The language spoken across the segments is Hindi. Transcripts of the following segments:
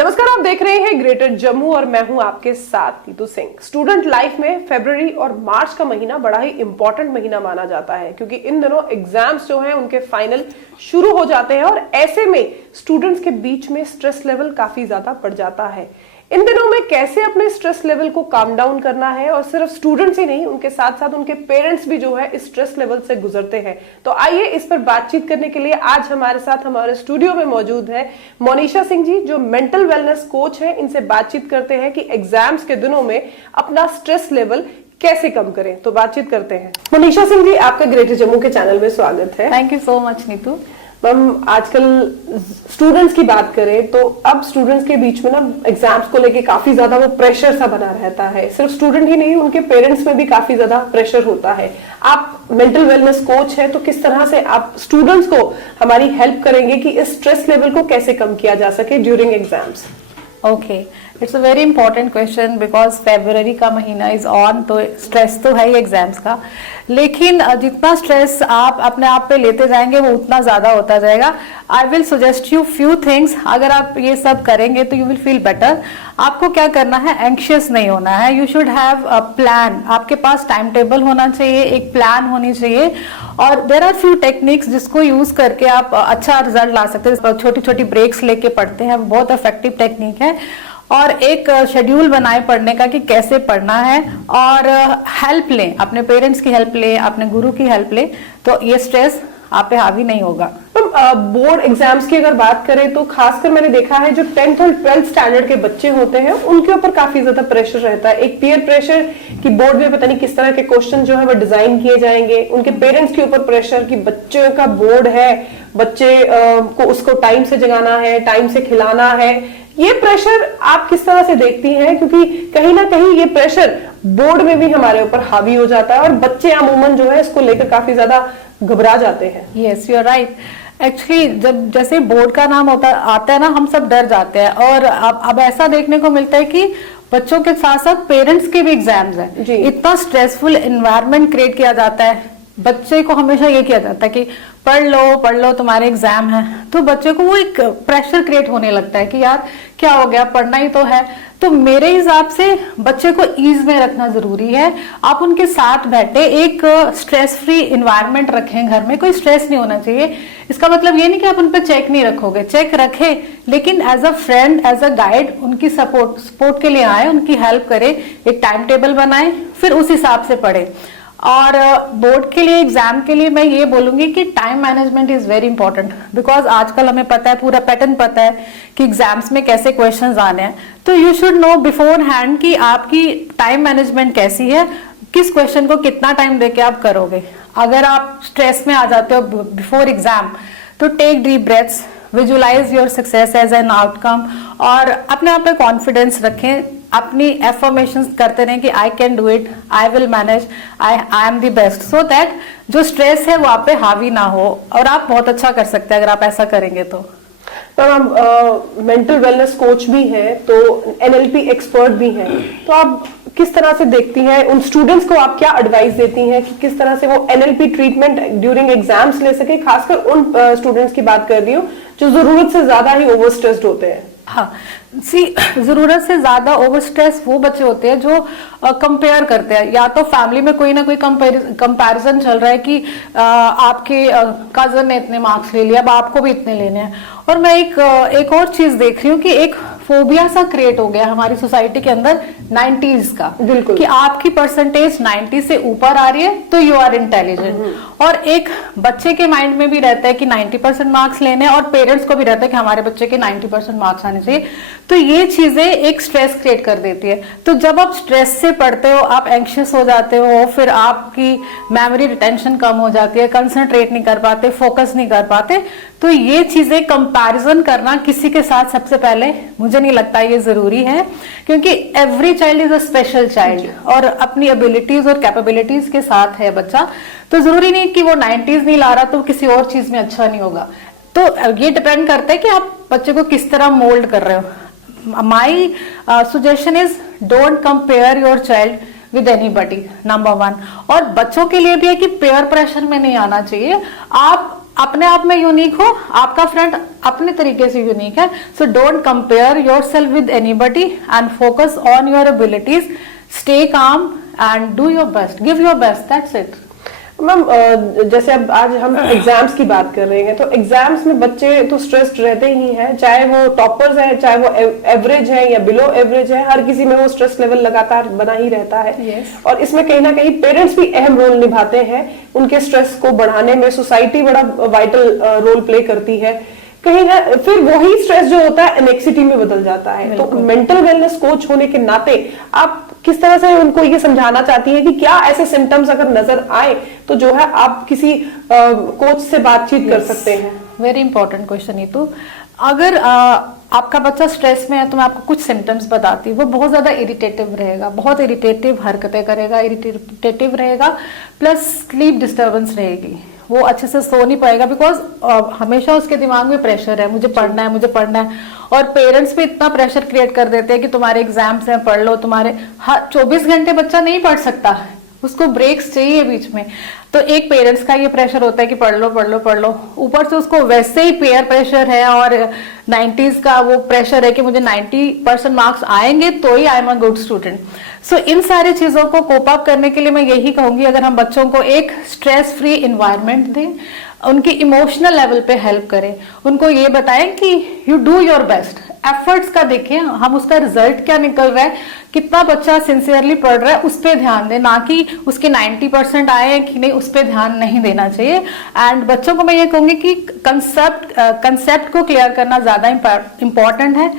नमस्कार, आप देख रहे हैं ग्रेटर जम्मू और मैं हूं आपके साथ नीतू सिंह। स्टूडेंट लाइफ में फरवरी और मार्च का महीना बड़ा ही इंपॉर्टेंट महीना माना जाता है क्योंकि इन दिनों एग्जाम्स जो हैं उनके फाइनल शुरू हो जाते हैं और ऐसे में स्टूडेंट्स के बीच में स्ट्रेस लेवल काफी ज्यादा बढ़ जाता है। इन दिनों में कैसे अपने स्ट्रेस लेवल को काम डाउन करना है और सिर्फ स्टूडेंट्स ही नहीं, उनके साथ साथ उनके पेरेंट्स भी जो है इस स्ट्रेस लेवल से गुजरते हैं। तो आइए इस पर बातचीत करने के लिए आज हमारे साथ हमारे स्टूडियो में मौजूद है मोनिशा सिंह जी, जो मेंटल वेलनेस कोच है। इनसे बातचीत करते हैं कि एग्जाम्स के दिनों में अपना स्ट्रेस लेवल कैसे कम करें। तो बातचीत करते हैं। मोनिशा सिंह जी, आपका ग्रेटर जम्मू के चैनल में स्वागत है। Thank you so much Neetu. Ma'am, आजकल स्टूडेंट्स की बात करें तो अब स्टूडेंट्स के बीच में ना एग्जाम्स को लेके काफी ज्यादा वो प्रेशर सा बना रहता है। सिर्फ स्टूडेंट ही नहीं, उनके पेरेंट्स में भी काफी ज्यादा प्रेशर होता है। आप मेंटल वेलनेस कोच हैं, तो किस तरह से आप स्टूडेंट्स को हमारी हेल्प करेंगे कि इस स्ट्रेस लेवल को कैसे कम किया जा सके during exams? Okay, it's a very important question because February का महीना इज ऑन, तो स्ट्रेस तो है ही एग्जाम्स का, लेकिन जितना स्ट्रेस आप अपने आप पे लेते जाएंगे वो उतना ज्यादा होता जाएगा। I will suggest you few things. अगर आप ये सब करेंगे तो यू विल फील बेटर। आपको क्या करना है, एंक्शियस नहीं होना है। You should have a plan. आपके पास टाइम टेबल होना चाहिए, एक प्लान होनी चाहिए, और देर आर फ्यू टेक्निक्स जिसको यूज करके आप अच्छा रिजल्ट ला सकते हैं। छोटी छोटी ब्रेक्स लेके पढ़ते हैं, बहुत इफेक्टिव टेक्निक है। और एक शेड्यूल बनाए पढ़ने का कि कैसे पढ़ना है, और हेल्प लें, अपने पेरेंट्स की हेल्प लें, अपने गुरु की हेल्प लें, तो ये स्ट्रेस आप पे हावी नहीं होगा। बोर्ड एग्जाम्स की अगर बात करें तो खासकर मैंने देखा है जो 10th और 12th स्टैंडर्ड के बच्चे होते हैं उनके ऊपर काफी ज्यादा प्रेशर रहता है। एक पीयर प्रेशर कि बोर्ड में पता नहीं किस तरह के क्वेश्चन जो है वो डिजाइन किए जाएंगे। उनके पेरेंट्स के ऊपर प्रेशर कि बच्चों का बोर्ड है, बच्चे को उसको टाइम से जगाना है, टाइम से खिलाना है। ये प्रेशर आप किस तरह से देखती हैं? क्योंकि कहीं ना कहीं ये प्रेशर बोर्ड में भी हमारे ऊपर हावी हो जाता है और बच्चे अमूमन जो है इसको लेकर काफी ज्यादा घबरा जाते हैं। Yes, you are right. Actually जब जैसे बोर्ड का नाम आता है ना, हम सब डर जाते हैं। और अब ऐसा देखने को मिलता है कि बच्चों के साथ साथ पेरेंट्स के भी एग्जाम्स हैं। इतना स्ट्रेसफुल एनवायरनमेंट क्रिएट किया जाता है। बच्चे को हमेशा ये किया जाता है कि पढ़ लो तुम्हारे एग्जाम है, तो बच्चे को वो एक प्रेशर क्रिएट होने लगता है कि यार क्या हो गया, पढ़ना ही तो है। तो मेरे हिसाब से बच्चे को ईज में रखना जरूरी है। आप उनके साथ बैठे, एक स्ट्रेस फ्री इन्वायरमेंट रखें घर में, कोई स्ट्रेस नहीं होना चाहिए। इसका मतलब ये नहीं कि आप उन पर चेक नहीं रखोगे, चेक रखे, लेकिन as a friend, as a guide उनकी सपोर्ट के लिए आए, उनकी हेल्प करें, एक टाइम टेबल बनाए, फिर उस हिसाब से पढ़े। और बोर्ड के लिए, एग्जाम के लिए मैं ये बोलूंगी कि time management is very important, because आजकल हमें पता है, पूरा पैटर्न पता है कि एग्जाम्स में कैसे क्वेश्चंस आने हैं। तो you should know before hand कि आपकी टाइम मैनेजमेंट कैसी है, किस क्वेश्चन को कितना टाइम देके आप करोगे। अगर आप स्ट्रेस में आ जाते हो बिफोर एग्जाम, तो take deep breaths, visualize your success as an outcome, और अपने आप पे कॉन्फिडेंस रखें। अपनी एफर्मेशंस करते रहें कि I can do it, I will manage, I am the best, so that जो स्ट्रेस है वो आप पे हावी ना हो, और आप बहुत अच्छा कर सकते हैं अगर आप ऐसा करेंगे तो। आप मेंटल वेलनेस कोच भी हैं, तो एनएलपी एक्सपर्ट भी हैं, तो आप किस तरह से देखती हैं, उन स्टूडेंट्स को आप क्या एडवाइस देती हैं कि किस तरह से वो एनएलपी ट्रीटमेंट ड्यूरिंग एग्जाम्स ले सके? खासकर उन स्टूडेंट्स की बात कर रही हूँ जो जरूरत से ज्यादा ही ओवर स्ट्रेस्ड होते हैं। हाँ, जरूरत से ज्यादा ओवर स्ट्रेस वो बच्चे होते हैं जो कंपेयर करते हैं, या तो फैमिली में कोई ना कोई कंपैरिजन चल रहा है कि आपके कजन ने इतने मार्क्स ले लिया, अब आपको भी इतने लेने हैं। और मैं एक और चीज देख रही हूँ कि एक फोबिया सा क्रिएट हो गया हमारी सोसाइटी के अंदर 90s का, बिल्कुल, कि आपकी परसेंटेज 90 से ऊपर आ रही है तो यू आर इंटेलिजेंट। और एक बच्चे के माइंड में भी रहता है कि 90% मार्क्स लेने, और पेरेंट्स को भी रहता है कि हमारे बच्चे के 90% मार्क्स आने चाहिए। तो ये चीजें एक स्ट्रेस क्रिएट कर देती है। तो जब आप स्ट्रेस से पढ़ते हो, आप एंक्शियस हो जाते हो, फिर आपकी मेमोरी रिटेंशन कम हो जाती है, कंसंट्रेट नहीं कर पाते, फोकस नहीं कर पाते। तो ये चीजें कंपैरिजन करना किसी के साथ सबसे पहले मुझे नहीं लगता ये जरूरी है, क्योंकि every child is a special child, और अपनी एबिलिटीज और कैपेबिलिटीज के साथ है बच्चा। तो जरूरी नहीं कि वो 90s नहीं ला रहा तो किसी और चीज में अच्छा नहीं होगा। तो ये डिपेंड करता है कि आप बच्चे को किस तरह मोल्ड कर रहे हो। My suggestion is don't compare your child with anybody, number 1। और बच्चों के लिए भी है कि पेयर प्रेशर में नहीं आना चाहिए। आप अपने आप में यूनिक हो, आपका फ्रेंड अपने तरीके से यूनिक है। So don't compare yourself with anybody and focus on your abilities, stay calm and do your best, give your best, that's it. Ma'am जैसे अब आज हम एग्जाम्स की बात कर रहे हैं, तो एग्जाम्स में बच्चे तो स्ट्रेस्ड रहते ही हैं, चाहे वो टॉपर्स हैं, चाहे वो एवरेज है या बिलो एवरेज है, हर किसी में वो स्ट्रेस लेवल लगातार बना ही रहता है। Yes. और इसमें कहीं ना कहीं पेरेंट्स भी अहम रोल निभाते हैं उनके स्ट्रेस को बढ़ाने में, सोसाइटी बड़ा वाइटल रोल प्ले करती है कहीं है। फिर वही स्ट्रेस जो होता है एनेक्सिटी में बदल जाता है। तो मेंटल वेलनेस कोच होने के नाते आप किस तरह से उनको ये समझाना चाहती है कि क्या ऐसे सिम्टम्स अगर नजर आए तो जो है आप किसी कोच से बातचीत कर सकते हैं? Very important question Neetu. अगर आपका बच्चा स्ट्रेस में है तो मैं आपको कुछ सिम्टम्स बताती हूँ। वो बहुत ज्यादा इरिटेटिव रहेगा, बहुत इरिटेटिव हरकतें करेगा, इरिटेटिव रहेगा, प्लस स्लीप डिस्टर्बेंस रहेगी, वो अच्छे से सो नहीं पाएगा, बिकॉज हमेशा उसके दिमाग में प्रेशर है, मुझे पढ़ना है, मुझे पढ़ना है। और पेरेंट्स भी इतना प्रेशर क्रिएट कर देते हैं कि तुम्हारे एग्जाम्स हैं, पढ़ लो। तुम्हारे 24 घंटे बच्चा नहीं पढ़ सकता, उसको ब्रेक्स चाहिए बीच में। तो एक पेरेंट्स का ये प्रेशर होता है कि पढ़ लो पढ़ लो पढ़ लो, ऊपर से उसको वैसे ही पेयर प्रेशर है और 90s का वो प्रेशर है कि मुझे 90% मार्क्स आएंगे तो ही I am a good student. So इन सारी चीजों को कोप अप करने के लिए मैं यही कहूंगी, अगर हम बच्चों को एक स्ट्रेस फ्री इन्वायरमेंट दें, उनकी इमोशनल लेवल पे हेल्प करें, उनको ये बताएं कि you do your best, efforts का देखें हम उसका रिजल्ट क्या निकल रहा है, कितना बच्चा सिंसियरली पढ़ रहा है, उस पर ध्यान दें, ना कि उसके 90% आए कि नहीं, उस पर ध्यान नहीं देना चाहिए। एंड बच्चों को मैं ये कहूंगी कि कंसेप्ट को क्लियर करना ज्यादा इंपॉर्टेंट है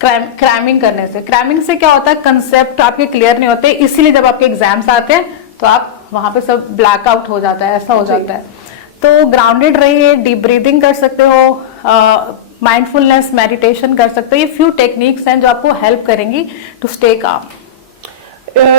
क्रैमिंग करने से। क्रैमिंग से क्या होता है, कंसेप्ट आपके क्लियर नहीं होते, इसीलिए जब आपके एग्जाम्स आते हैं तो आप वहां पे सब ब्लैकआउट हो जाता है, ऐसा हो जाता है। तो ग्राउंडेड रहिए, डीप ब्रीदिंग कर सकते हो, माइंडफुलनेस मेडिटेशन कर सकते हो। ये फ्यू टेक्निक्स हैं जो आपको हेल्प करेंगी टू स्टे काम।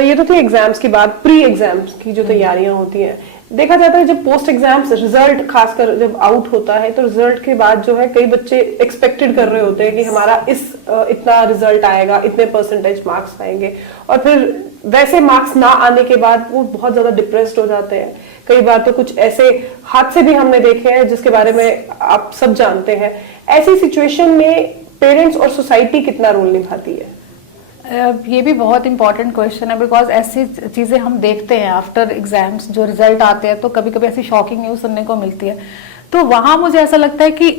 ये तो थी एग्जाम्स की बात। प्री एग्जाम्स की जो तैयारियां होती हैं, देखा जाता है जब पोस्ट एग्जाम्स रिजल्ट खासकर जब आउट होता है तो रिजल्ट के बाद जो है कई बच्चे एक्सपेक्टेड कर रहे होते हैं कि हमारा इतना रिजल्ट आएगा, इतने परसेंटेज मार्क्स आएंगे, और फिर वैसे मार्क्स ना आने के बाद वो बहुत ज्यादा डिप्रेस्ड हो जाते हैं। कई बार तो कुछ ऐसे हादसे भी हमने देखे हैं जिसके बारे में आप सब जानते हैं। ऐसी सिचुएशन में पेरेंट्स और सोसाइटी कितना रोल निभाती है? ये भी बहुत इंपॉर्टेंट क्वेश्चन है, बिकॉज ऐसी चीजें हम देखते हैं आफ्टर एग्जाम्स, जो रिजल्ट आते हैं तो कभी कभी ऐसी शॉकिंग न्यूज सुनने को मिलती है। तो वहां मुझे ऐसा लगता है कि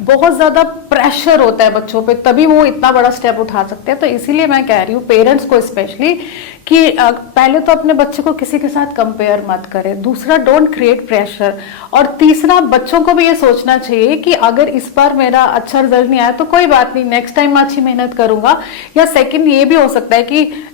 बहुत ज्यादा प्रेशर होता है बच्चों पे, तभी वो इतना बड़ा स्टेप उठा सकते हैं। तो इसीलिए मैं कह रही हूँ पेरेंट्स को स्पेशली कि पहले तो अपने बच्चे को किसी के साथ कंपेयर मत करें, दूसरा डोंट क्रिएट प्रेशर, और तीसरा बच्चों को भी ये सोचना चाहिए कि अगर इस बार मेरा अच्छा रिजल्ट नहीं आया तो कोई बात नहीं, नेक्स्ट टाइम मैं अच्छी मेहनत करूंगा। या सेकंड ये भी हो सकता है कि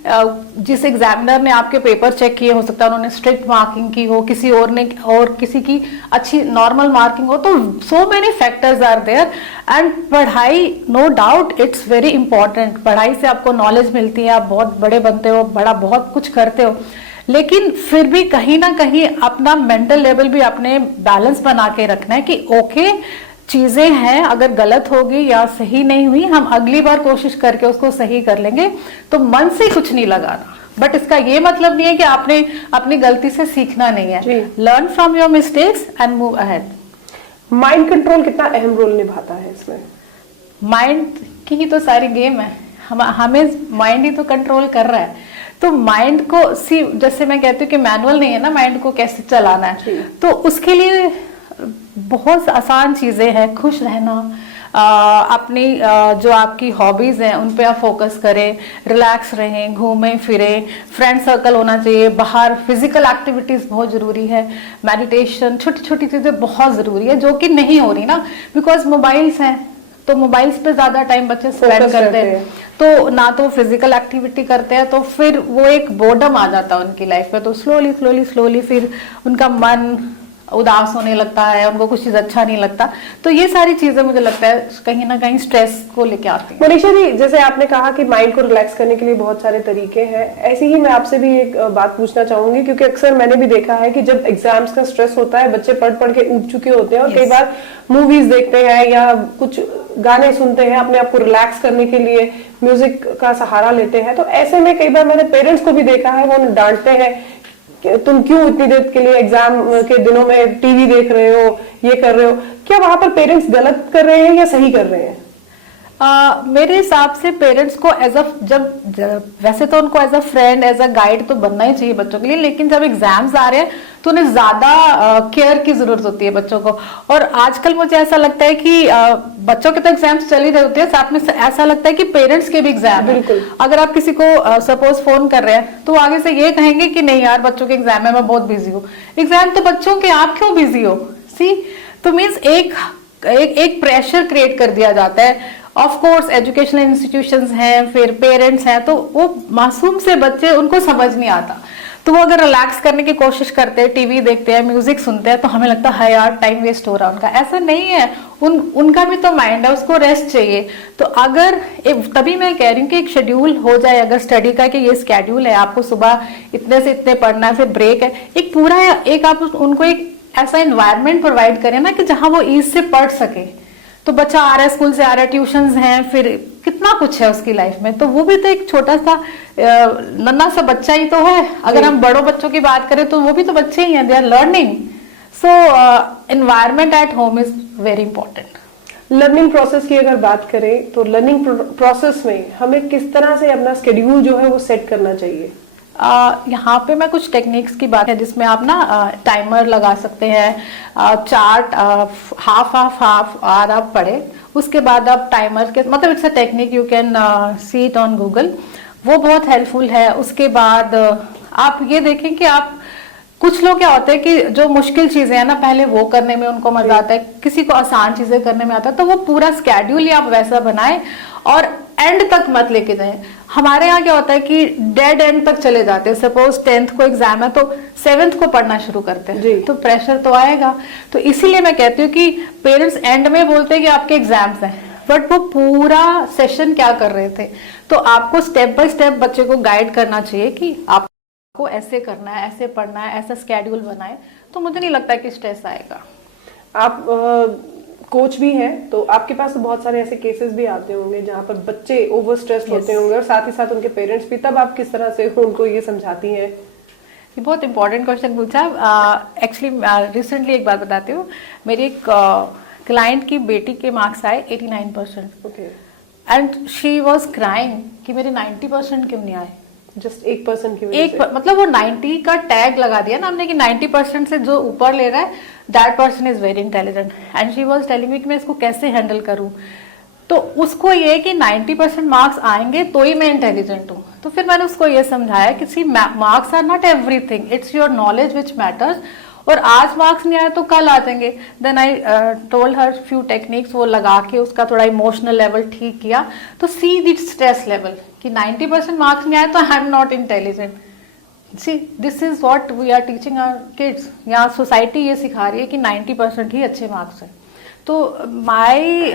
जिस एग्जामिनर ने आपके पेपर चेक किए, हो सकता है उन्होंने स्ट्रिक्ट मार्किंग की हो, किसी और ने, और किसी की अच्छी नॉर्मल मार्किंग हो। तो so many factors are there, and पढ़ाई no doubt it's very important. पढ़ाई से आपको नॉलेज मिलती है, आप बहुत बड़े बनते हो, बहुत कुछ करते हो, लेकिन फिर भी कहीं ना कहीं अपना मेंटल लेवल भी अपने बैलेंस बना के रखना है कि ओके चीजें हैं, अगर गलत होगी या सही नहीं हुई हम अगली बार कोशिश करके उसको सही कर लेंगे। तो मन से कुछ नहीं लगाना, बट इसका ये मतलब नहीं है कि आपने अपनी गलती से सीखना नहीं है। Learn from your mistakes and move ahead. Mind control कितना अहम रोल निभाता है इसमें? माइंड की ही तो सारी गेम है, हमें माइंड ही तो कंट्रोल कर रहा है। तो माइंड को जैसे मैं कहती हूँ कि मैनुअल नहीं है ना माइंड को कैसे चलाना है, तो उसके लिए बहुत आसान चीजें हैं। खुश रहना, अपनी जो आपकी हॉबीज हैं उन पे आप फोकस करें, रिलैक्स रहें, घूमें फिरें, फ्रेंड सर्कल होना चाहिए, बाहर फिजिकल एक्टिविटीज बहुत जरूरी है, मेडिटेशन, छोटी छोटी चीजें बहुत जरूरी है जो कि नहीं हो रही ना, बिकॉज मोबाइल्स हैं तो मोबाइल्स पे ज्यादा टाइम बच्चे स्पेंड करते हैं, तो ना तो फिजिकल एक्टिविटी करते हैं, तो फिर वो एक बोर्डम आ जाता है उनकी लाइफ में। तो स्लोली स्लोली स्लोली फिर उनका मन उदास होने लगता है, उनको कुछ चीज अच्छा नहीं लगता। तो ये सारी चीजें मुझे लगता है कहीं ना कहीं स्ट्रेस को लेके आती है। मनीषा जी, जैसे आपने कहा कि माइंड को रिलैक्स करने के लिए बहुत सारे तरीके हैं, ऐसे ही मैं आपसे भी एक बात पूछना चाहूंगी, क्योंकि अक्सर मैंने भी देखा है कि जब एग्जाम्स का स्ट्रेस होता है बच्चे पढ़ पढ़ के ऊब चुके होते हैं और कई बार मूवीज देखते हैं या कुछ गाने सुनते हैं अपने आप को रिलैक्स करने के लिए, म्यूजिक का सहारा लेते हैं। तो ऐसे में कई बार मैंने पेरेंट्स को भी देखा है, वो डांटते हैं तुम क्यों इतनी देर के लिए एग्जाम के दिनों में टीवी देख रहे हो, ये कर रहे हो। क्या वहां पर पेरेंट्स गलत कर रहे हैं या सही कर रहे हैं? मेरे हिसाब से पेरेंट्स को एज अ वैसे तो उनको as a friend, as a guide तो बनना ही चाहिए बच्चों के लिए, लेकिन जब एग्जाम्स आ रहे हैं तो उन्हें ज्यादा केयर की जरूरत होती है बच्चों को। और आजकल मुझे ऐसा लगता है कि बच्चों के तो एग्जाम्स चल ही रहे होते हैं, साथ में ऐसा लगता है कि पेरेंट्स के भी एग्जाम है। बिल्कुल। अगर आप किसी को सपोज फोन कर रहे हैं तो आगे से ये कहेंगे कि नहीं यार बच्चों के एग्जाम है, मैं बहुत बिजी हूँ। एग्जाम तो बच्चों के, आप क्यों बिजी हो? सी, तो मीन्स एक प्रेशर क्रिएट कर दिया जाता है। ऑफ कोर्स एजुकेशनल इंस्टीट्यूशंस हैं, फिर पेरेंट्स हैं, तो वो मासूम से बच्चे, उनको समझ नहीं आता, तो वो अगर रिलैक्स करने की कोशिश करते हैं, टीवी देखते हैं, म्यूजिक सुनते हैं, तो हमें लगता है यार टाइम वेस्ट हो रहा है उनका। ऐसा नहीं है, उनका भी तो माइंड है, उसको रेस्ट चाहिए। तो अगर तभी मैं कह रही हूँ कि एक शेड्यूल हो जाए अगर स्टडी का, कि ये स्केड्यूल है, आपको सुबह इतने से इतने पढ़ना है, फिर ब्रेक है, एक पूरा एक आप उनको एक ऐसा एनवायरनमेंट प्रोवाइड करें ना कि जहां वो ईज से पढ़ सके। तो बच्चा आ रहा है, स्कूल से आ रहा है, ट्यूशंस हैं, फिर कितना कुछ है उसकी लाइफ में, तो वो भी तो एक छोटा सा नन्हा सा बच्चा ही तो है। अगर हम बड़ों बच्चों की बात करें तो वो भी तो बच्चे ही हैं, they are learning. So environment at home is very important. Learning process की अगर बात करें तो लर्निंग प्रोसेस में हमें किस तरह से अपना स्केड्यूल जो है वो सेट करना चाहिए? यहाँ पे मैं कुछ टेक्निक्स की बात है जिसमें आप ना टाइमर लगा सकते हैं, चार्ट हाफ आवर आप पढ़े, उसके बाद आप टाइमर के, मतलब it's a technique, you can see it on Google, वो बहुत हेल्पफुल है। उसके बाद आप ये देखें कि आप, कुछ लोग क्या होते हैं कि जो मुश्किल चीजें हैं ना पहले वो करने में उनको मजा आता है, किसी को आसान चीजें करने में आता है, तो वो पूरा स्केड्यूल ही आप वैसा बनाएं और एंड तक मत लेके जाएं। हमारे यहाँ क्या होता है कि डेड एंड तक चले जाते हैं। सपोज 10th को एग्जाम है तो 7th को पढ़ना शुरू करते हैं, तो प्रेशर तो आएगा। तो इसीलिए मैं कहती हूँ कि पेरेंट्स एंड में बोलते हैं कि आपके एग्जाम्स हैं, बट वो पूरा सेशन क्या कर रहे थे। तो आपको स्टेप बाय स्टेप बच्चे को गाइड करना चाहिए कि आपको ऐसे करना है, ऐसे पढ़ना है, ऐसा स्केड्यूल बनाए, तो मुझे नहीं लगता कि स्ट्रेस आएगा। आप कोच भी हैं, तो आपके पास तो बहुत सारे ऐसे केसेस भी आते होंगे जहां पर बच्चे ओवर स्ट्रेस होते होंगे और साथ ही साथ उनके पेरेंट्स भी, तब आप किस तरह से उनको ये समझाती हैं? ये बहुत इंपॉर्टेंट क्वेश्चन पूछा। एक्चुअली रिसेंटली एक बात बताती हूँ, मेरी एक क्लाइंट की बेटी के मार्क्स आए 89%। Okay. And she was crying कि मेरे 90% क्यों नहीं आए। जस्ट 1% की वजह से। मतलब वो 90 का टैग लगा दिया ना हमने कि 90% से जो ऊपर ले रहा है that person is very intelligent. And she was telling me कि मैं इसको कैसे हैंडल करूं। तो उसको ये कि 90% मार्क्स आएंगे तो ही मैं इंटेलिजेंट हूँ। तो फिर मैंने उसको ये समझाया कि see marks are not everything, it's your knowledge which matters. और आज मार्क्स नहीं आए तो कल आ जाएंगे। Then I told her few techniques, वो लगा के उसका थोड़ा इमोशनल लेवल ठीक किया। तो सी द स्ट्रेस लेवल कि 90% मार्क्स नहीं आए तो I am not intelligent. See this is what we are teaching our kids. यहाँ सोसाइटी ये सिखा रही है कि 90% ही अच्छे मार्क्स हैं। तो माई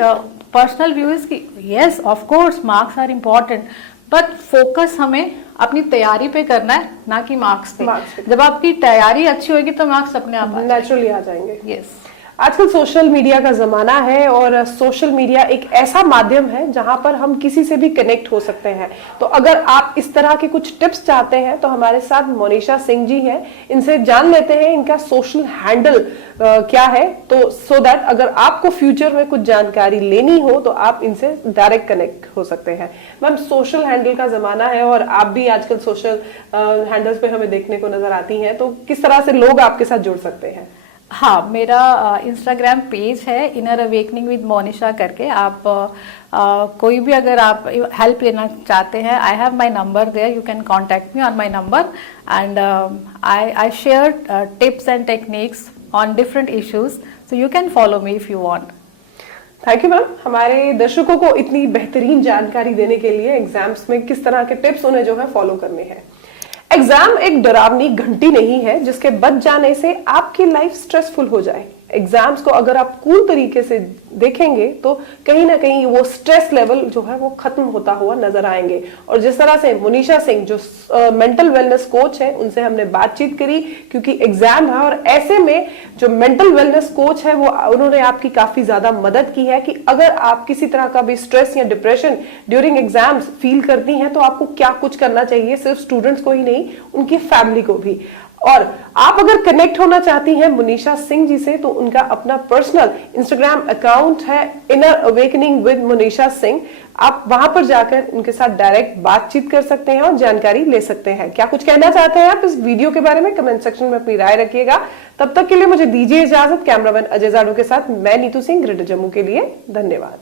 पर्सनल व्यू इज कि yes of course marks are important, but focus हमें अपनी तैयारी पे करना है, ना कि मार्क्स पे। जब आपकी तैयारी अच्छी होगी तो मार्क्स अपने आप नेचुरली आ जाएंगे। यस। आजकल सोशल मीडिया का जमाना है और सोशल मीडिया एक ऐसा माध्यम है जहां पर हम किसी से भी कनेक्ट हो सकते हैं। तो अगर आप इस तरह के कुछ टिप्स चाहते हैं तो हमारे साथ मोनिशा सिंह जी हैं, इनसे जान लेते हैं इनका सोशल हैंडल क्या है, तो सो दैट अगर आपको फ्यूचर में कुछ जानकारी लेनी हो तो आप इनसे डायरेक्ट कनेक्ट हो सकते हैं। मैम, सोशल हैंडल का जमाना है और आप भी आजकल सोशल हैंडल्स पे हमें देखने को नजर आती हैं, तो किस तरह से लोग आपके साथ जुड़ सकते हैं? हाँ, मेरा इंस्टाग्राम पेज है इनर अवेकनिंग विद मोनिशा करके। आप कोई भी अगर आप हेल्प लेना चाहते हैं, I have my number there, you can contact me on my number and I share tips and techniques on different issues, so you can follow me if you want. Thank you ma'am, हमारे दर्शकों को इतनी बेहतरीन जानकारी देने के लिए एग्जाम्स में किस तरह के टिप्स उन्हें जो है फॉलो करने हैं। एग्जाम एक डरावनी घंटी नहीं है जिसके बच जाने से आपकी लाइफ स्ट्रेसफुल हो जाए। एग्जाम्स को अगर आप कूल तरीके से देखेंगे तो कहीं ना कहीं वो स्ट्रेस लेवल जो है वो खत्म होता हुआ नजर आएंगे। और जिस तरह से मोनिशा सिंह जो मेंटल वेलनेस कोच है उनसे हमने बातचीत करी, क्योंकि एग्जाम है और ऐसे में जो मेंटल वेलनेस कोच है वो उन्होंने आपकी काफी ज्यादा मदद की है कि अगर आप किसी तरह का भी स्ट्रेस या डिप्रेशन ड्यूरिंग एग्जाम्स फील करती हैं तो आपको क्या कुछ करना चाहिए, सिर्फ स्टूडेंट्स को ही नहीं उनकी फैमिली को भी। और आप अगर कनेक्ट होना चाहती हैं मुनीषा सिंह जी से तो उनका अपना पर्सनल इंस्टाग्राम अकाउंट है inner awakening with Munisha Singh. आप वहां पर जाकर उनके साथ डायरेक्ट बातचीत कर सकते हैं और जानकारी ले सकते हैं। क्या कुछ कहना चाहते हैं आप इस वीडियो के बारे में? कमेंट सेक्शन में अपनी राय रखिएगा। तब तक के लिए मुझे दीजिए इजाजत। कैमरामैन अजय जाडू के साथ मैं नीतू सिंह, ग्रेटर जम्मू के लिए। धन्यवाद।